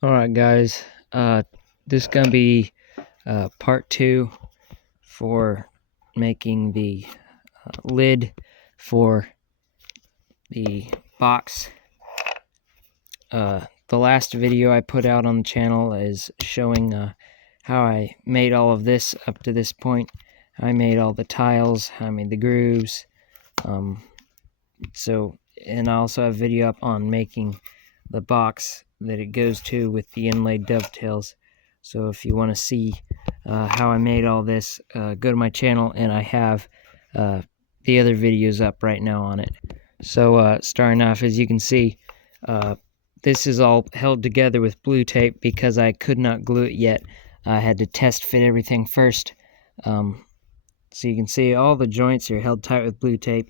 Alright guys, this is gonna be part 2 for making the lid for the box. The last video I put out on the channel is showing how I made all of this up to this point. I made all the tiles, I made the grooves, and I also have a video up on making the box that it goes to with the inlaid dovetails. So if you want to see how I made all this, go to my channel, and I have the other videos up right now on it. So starting off, as you can see, this is all held together with blue tape because I could not glue it yet. I had to test fit everything first. So you can see all the joints are held tight with blue tape,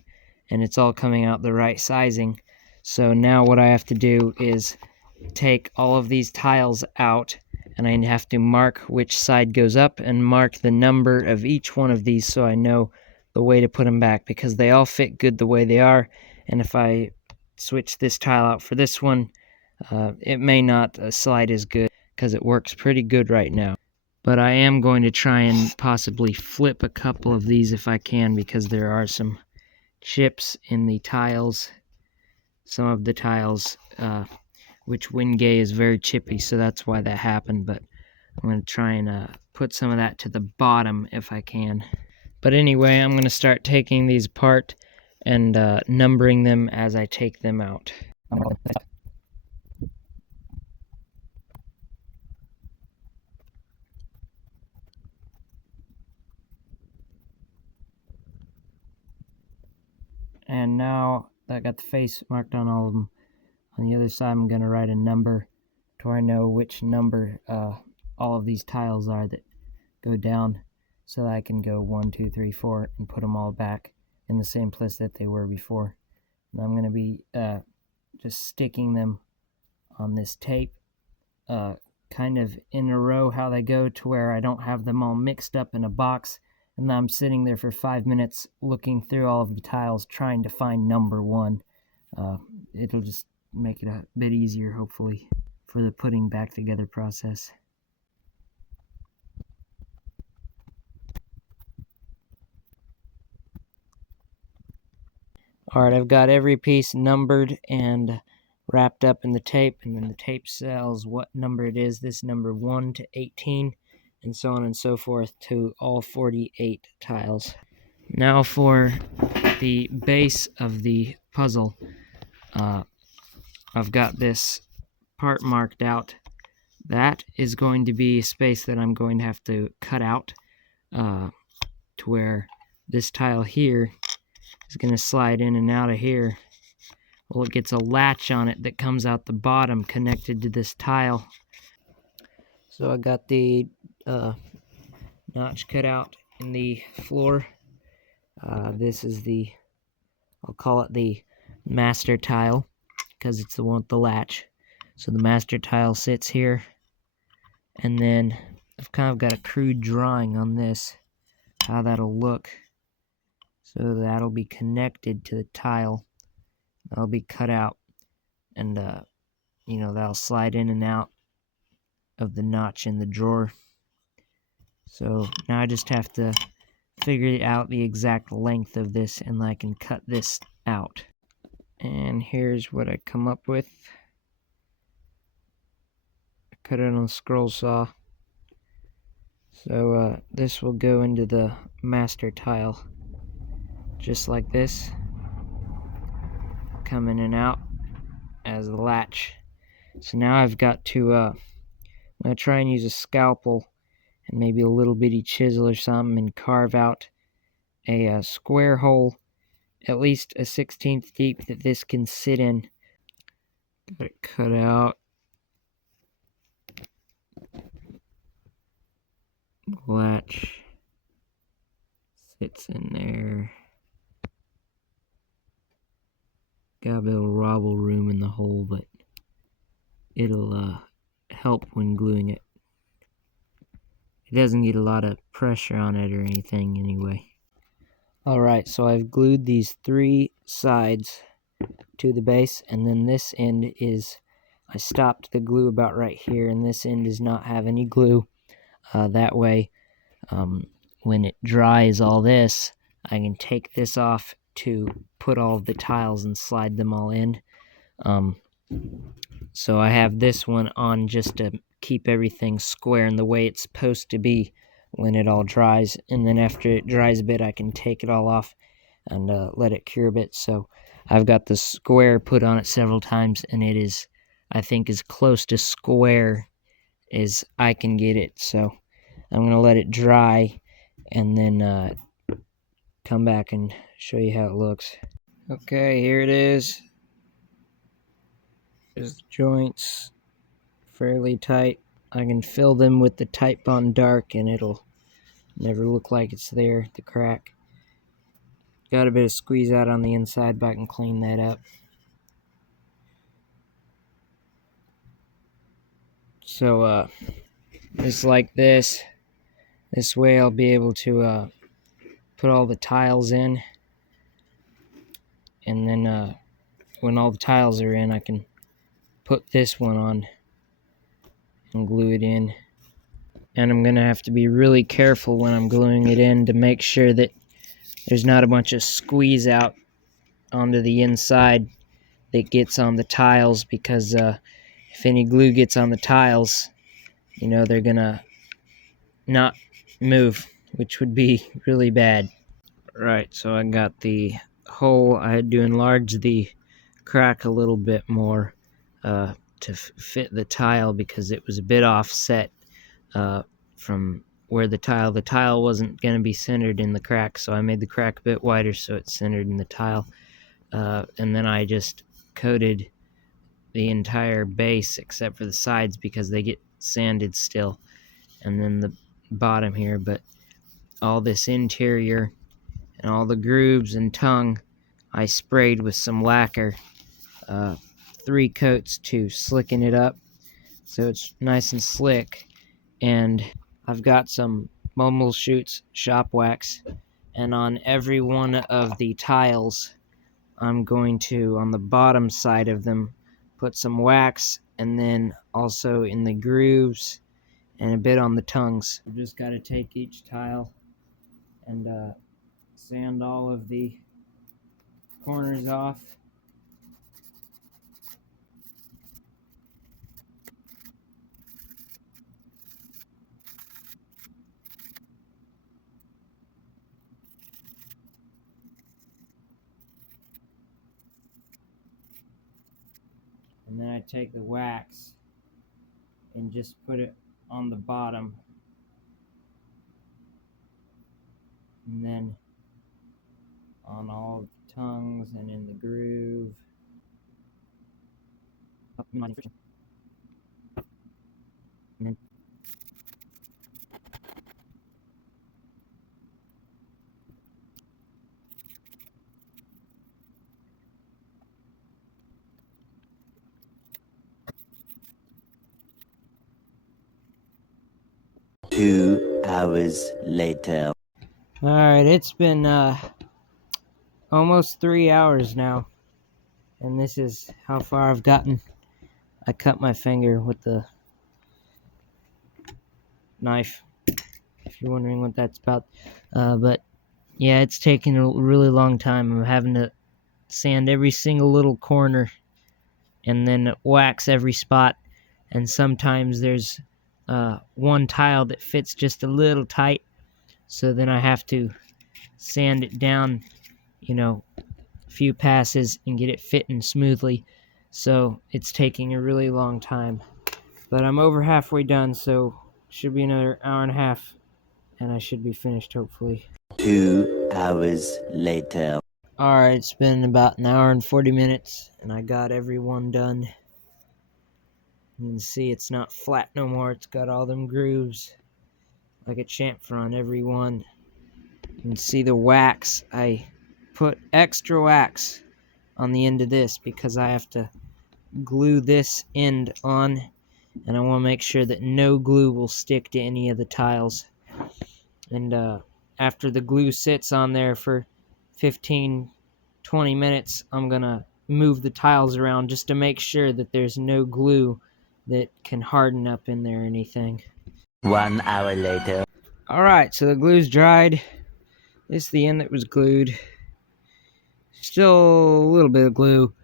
and it's all coming out the right sizing. So now what I have to do is take all of these tiles out, and I have to mark which side goes up and mark the number of each one of these so I know the way to put them back, because they all fit good the way they are. And if I switch this tile out for this one, it may not slide as good because it works pretty good right now. But I am going to try and possibly flip a couple of these if I can, because there are some chips in the tiles. Some of the tiles, which wenge is very chippy, so that's why that happened. But I'm going to try and put some of that to the bottom if I can. But anyway, I'm going to start taking these apart and numbering them as I take them out. And now that I got the face marked on all of them, on the other side I'm going to write a number to where I know which number all of these tiles are that go down, so that I can go 1, 2, 3, 4 and put them all back in the same place that they were before. And I'm going to be just sticking them on this tape kind of in a row how they go, to where I don't have them all mixed up in a box. And I'm sitting there for 5 minutes looking through all of the tiles trying to find number 1. It'll just make it a bit easier, hopefully, for the putting back together process. Alright, I've got every piece numbered and wrapped up in the tape, and then the tape tells what number it is. This number 1 to 18, and so on and so forth to all 48 tiles. Now for the base of the puzzle, I've got this part marked out. That is going to be a space that I'm going to have to cut out to where this tile here is going to slide in and out of here. Well, it gets a latch on it that comes out the bottom connected to this tile. So I got the notch cut out in the floor. This is the, I'll call it the master tile, because it's the one with the latch. So the master tile sits here, and then I've kind of got a crude drawing on this, how that'll look. So that'll be connected to the tile. That'll be cut out, and that'll slide in and out of the notch in the drawer. So now I just have to figure out the exact length of this, and I can cut this out. And here's what I come up with. I cut it on a scroll saw. So this will go into the master tile, just like this, come in and out as the latch. So now I've got to, I'm going to try and use a scalpel and maybe a little bitty chisel or something and carve out a square hole, at least a 1/16 deep, that this can sit in. Got it cut out. Latch sits in there. Got a bit of wobble room in the hole, but it'll help when gluing it. It doesn't get a lot of pressure on it or anything anyway. Alright, so I've glued these 3 sides to the base, and then this end is I stopped the glue about right here, and this end does not have any glue. That way, when it dries all this, I can take this off to put all of the tiles and slide them all in. So I have this one on just to keep everything square and the way it's supposed to be when it all dries. And then after it dries a bit, I can take it all off and let it cure a bit. So I've got the square put on it several times, and it is, I think, as close to square as I can get it. So I'm going to let it dry and then come back and show you how it looks. Okay, here it is. There's the joints, fairly tight. I can fill them with the Tight Bond Dark and it'll never look like it's there, the crack. Got a bit of squeeze out on the inside, but I can clean that up. So just like this way I'll be able to put all the tiles in, and then when all the tiles are in, I can put this one on and glue it in. And I'm gonna have to be really careful when I'm gluing it in to make sure that there's not a bunch of squeeze out onto the inside that gets on the tiles, because if any glue gets on the tiles, you know, they're gonna not move, which would be really bad. Right, so I got the hole. I had to enlarge the crack a little bit more to fit the tile, because it was a bit offset from where the tile wasn't going to be centered in the crack, so I made the crack a bit wider so it's centered in the tile. And then I just coated the entire base except for the sides, because they get sanded still, and then the bottom here. But all this interior and all the grooves and tongue I sprayed with some lacquer, 3 coats to slicken it up so it's nice and slick. And I've got some Mumble Shoots shop wax, and on every one of the tiles I'm going to, on the bottom side of them, put some wax, and then also in the grooves and a bit on the tongues. I've just got to take each tile and sand all of the corners off. And then I take the wax and just put it on the bottom, and then on all of the tongues and in the groove. And 2 hours later. Alright, it's been almost 3 hours now, and this is how far I've gotten. I cut my finger with the knife, if you're wondering what that's about. But yeah, it's taken a really long time. I'm having to sand every single little corner and then wax every spot, and sometimes there's one tile that fits just a little tight, so then I have to sand it down, you know, a few passes and get it fitting smoothly. So it's taking a really long time, but I'm over halfway done, so should be another hour and a half and I should be finished, hopefully. 2 hours later. Alright, it's been about an hour and 40 minutes, and I got every one done. You can see it's not flat no more. It's got all them grooves like a chamfer on every one. You can see the wax. I put extra wax on the end of this because I have to glue this end on, and I want to make sure that no glue will stick to any of the tiles. And after the glue sits on there for 15-20 minutes, I'm gonna move the tiles around just to make sure that there's no glue that can harden up in there or anything. 1 hour later. Alright, so the glue's dried. This is the end that was glued. Still a little bit of glue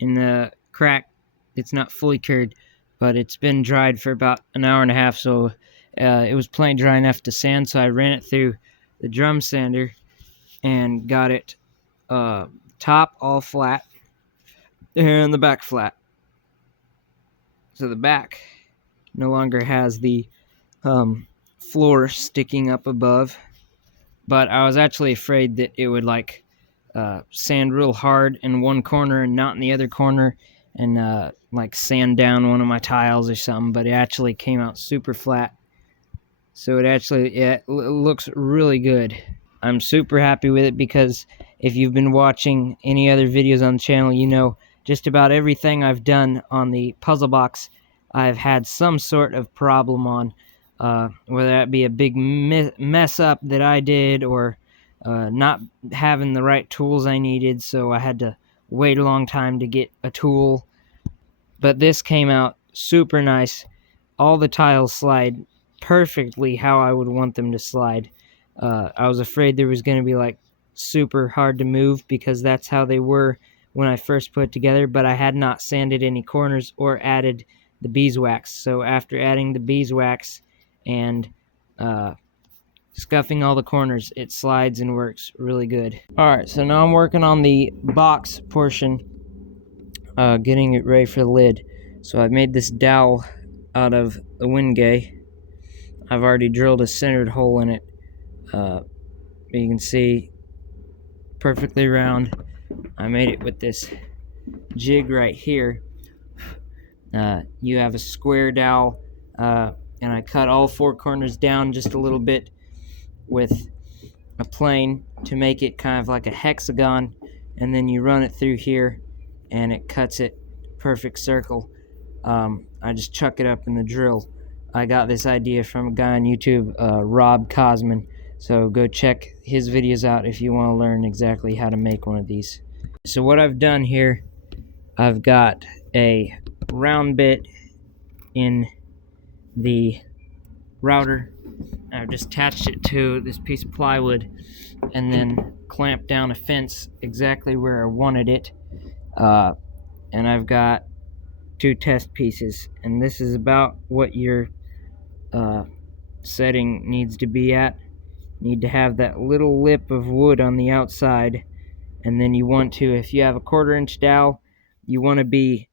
in the crack. It's not fully cured, but it's been dried for about an hour and a half, so it was plenty dry enough to sand, so I ran it through the drum sander and got it top all flat and the back flat. So the back no longer has the floor sticking up above, but I was actually afraid that it would like sand real hard in one corner and not in the other corner, and like sand down one of my tiles or something, but it actually came out super flat. So it looks really good. I'm super happy with it because if you've been watching any other videos on the channel, you know just about everything I've done on the puzzle box I've had some sort of problem on, whether that be a big mess up that I did, or not having the right tools I needed, so I had to wait a long time to get a tool. But this came out super nice. All the tiles slide perfectly how I would want them to slide. I was afraid there was going to be like super hard to move because that's how they were when I first put it together, but I had not sanded any corners or added the beeswax. So after adding the beeswax and scuffing all the corners, it slides and works really good. Alright, so now I'm working on the box portion, getting it ready for the lid. So I've made this dowel out of the wenge. I've already drilled a centered hole in it. You can see perfectly round. I made it with this jig right here. You have a square dowel, and I cut all four corners down just a little bit with a plane to make it kind of like a hexagon, and then you run it through here and it cuts it perfect circle. I just chuck it up in the drill. I got this idea from a guy on YouTube, Rob Cosman, so go check his videos out if you want to learn exactly how to make one of these. So what I've done here, I've got a round bit in the router. I've just attached it to this piece of plywood and then clamped down a fence exactly where I wanted it. And I've got two test pieces, and this is about what your setting needs to be at. You need to have that little lip of wood on the outside, and then you want to, if you have a 1/4 inch dowel, you want to be,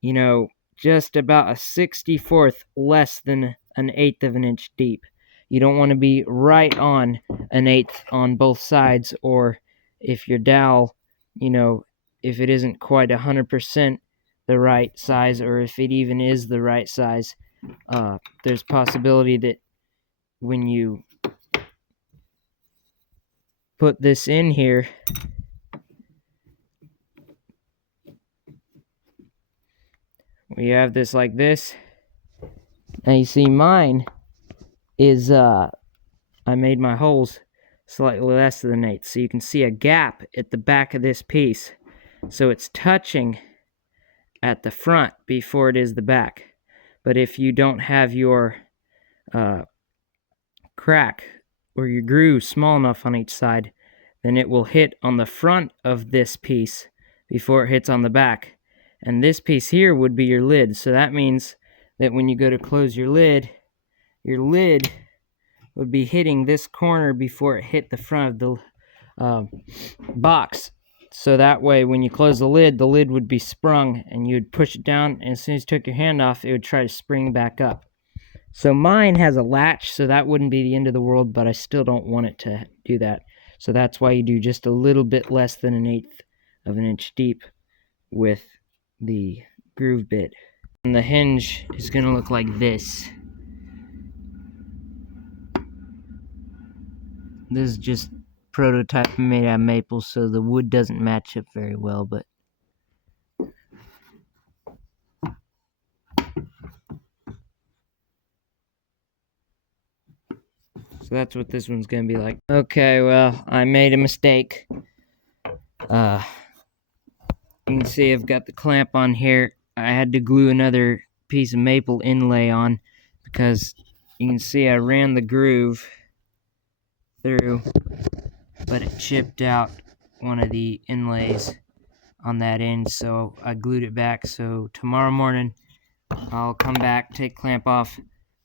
you know, just about a 64th less than an 1/8 of an inch deep. You don't want to be right on an 1/8 on both sides, or if your dowel, you know, if it isn't quite 100% the right size, or if it even is the right size, there's possibility that when you put this in here, we have this like this. Now you see mine is I made my holes slightly less than 1/8, so you can see a gap at the back of this piece, so it's touching at the front before it is the back. But if you don't have your crack or your groove small enough on each side, then it will hit on the front of this piece before it hits on the back. And this piece here would be your lid, so that means that when you go to close your lid would be hitting this corner before it hit the front of the box. So that way, when you close the lid would be sprung, and you'd push it down, and as soon as you took your hand off, it would try to spring back up. So mine has a latch, so that wouldn't be the end of the world, but I still don't want it to do that. So that's why you do just a little bit less than an 1/8 of an inch deep with the groove bit. And the hinge is going to look like this. This is just prototype made out of maple, so the wood doesn't match up very well, but so that's what this one's gonna be like. Okay, well, I made a mistake. You can see I've got the clamp on here. I had to glue another piece of maple inlay on because you can see I ran the groove through, but it chipped out one of the inlays on that end, so I glued it back. So tomorrow morning I'll come back, take clamp off,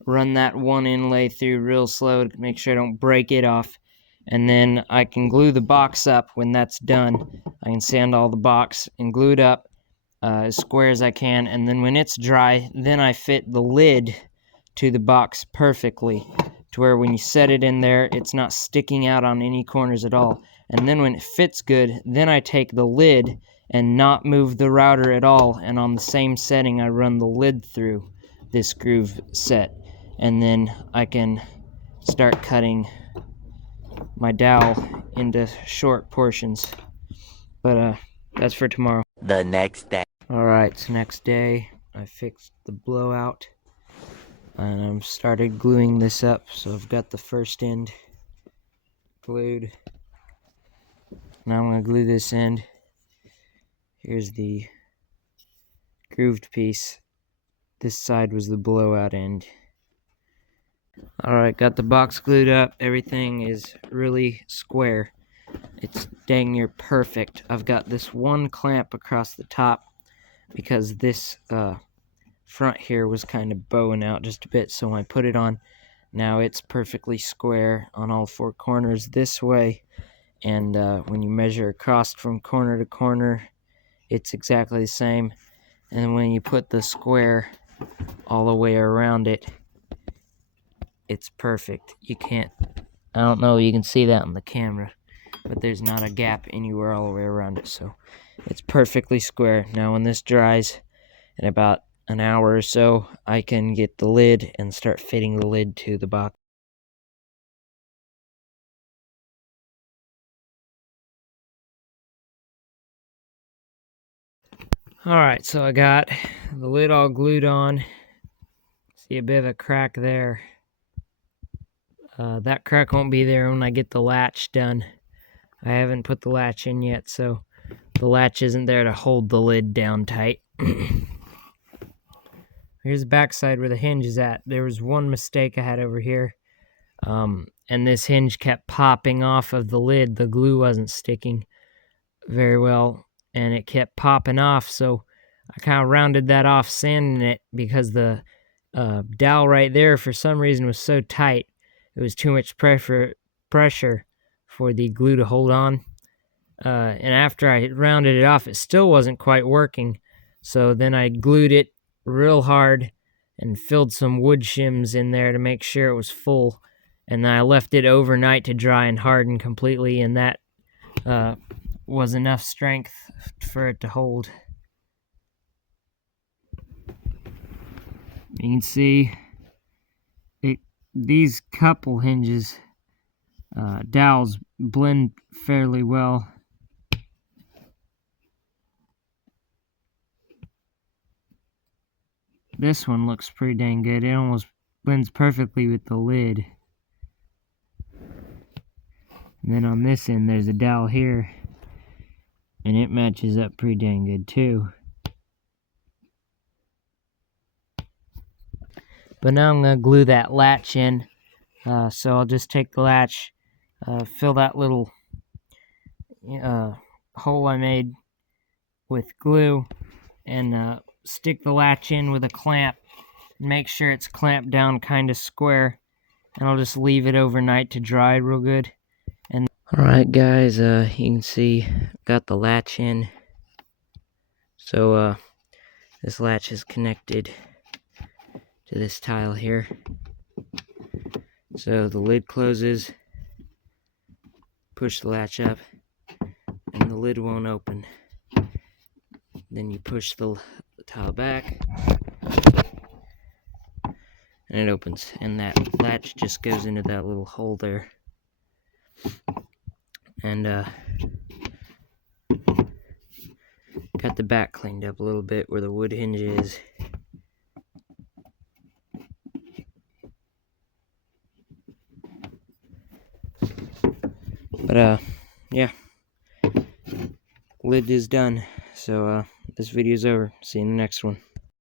run that one inlay through real slow to make sure I don't break it off, and then I can glue the box up. When that's done, I can sand all the box and glue it up as square as I can, and then when it's dry, then I fit the lid to the box perfectly to where when you set it in there, it's not sticking out on any corners at all. And then when it fits good, then I take the lid and not move the router at all, and on the same setting I run the lid through this groove set, and then I can start cutting my dowel into short portions. But that's for tomorrow. The next day. Alright, so next day I fixed the blowout and I'm started gluing this up. So I've got the first end glued. Now I'm going to glue this end. Here's the grooved piece. This side was the blowout end. Alright, got the box glued up. Everything is really square. It's dang near perfect. I've got this one clamp across the top because this front here was kind of bowing out just a bit, so when I put it on, now it's perfectly square on all four corners this way, and when you measure across from corner to corner, it's exactly the same. And when you put the square all the way around it, it's perfect. I don't know if you can see that on the camera, but there's not a gap anywhere all the way around it, so it's perfectly square. Now when this dries in about an hour or so, I can get the lid and start fitting the lid to the box. Alright, so I got the lid all glued on. See a bit of a crack there. That crack won't be there when I get the latch done. I haven't put the latch in yet, so the latch isn't there to hold the lid down tight. Here's the backside where the hinge is at. There was one mistake I had over here, and this hinge kept popping off of the lid. The glue wasn't sticking very well, and it kept popping off, so I kind of rounded that off, sanding it, because the dowel right there for some reason was so tight. It was too much pressure for the glue to hold on, and after I rounded it off, it still wasn't quite working. So then I glued it real hard and filled some wood shims in there to make sure it was full, and then I left it overnight to dry and harden completely, and that was enough strength for it to hold. You can see these couple hinges, dowels blend fairly well. This one looks pretty dang good. It almost blends perfectly with the lid. And then on this end, there's a dowel here, and it matches up pretty dang good too. But now I'm going to glue that latch in. So I'll just take the latch, fill that little hole I made with glue, and stick the latch in with a clamp. Make sure it's clamped down kind of square, and I'll just leave it overnight to dry real good. And alright guys, you can see got the latch in. So this latch is connected to this tile here. So the lid closes, push the latch up, and the lid won't open. Then you push the tile back, and it opens, and that latch just goes into that little hole there. And got the back cleaned up a little bit where the wood hinge is. But yeah, lid is done. So this video's over. See you in the next one.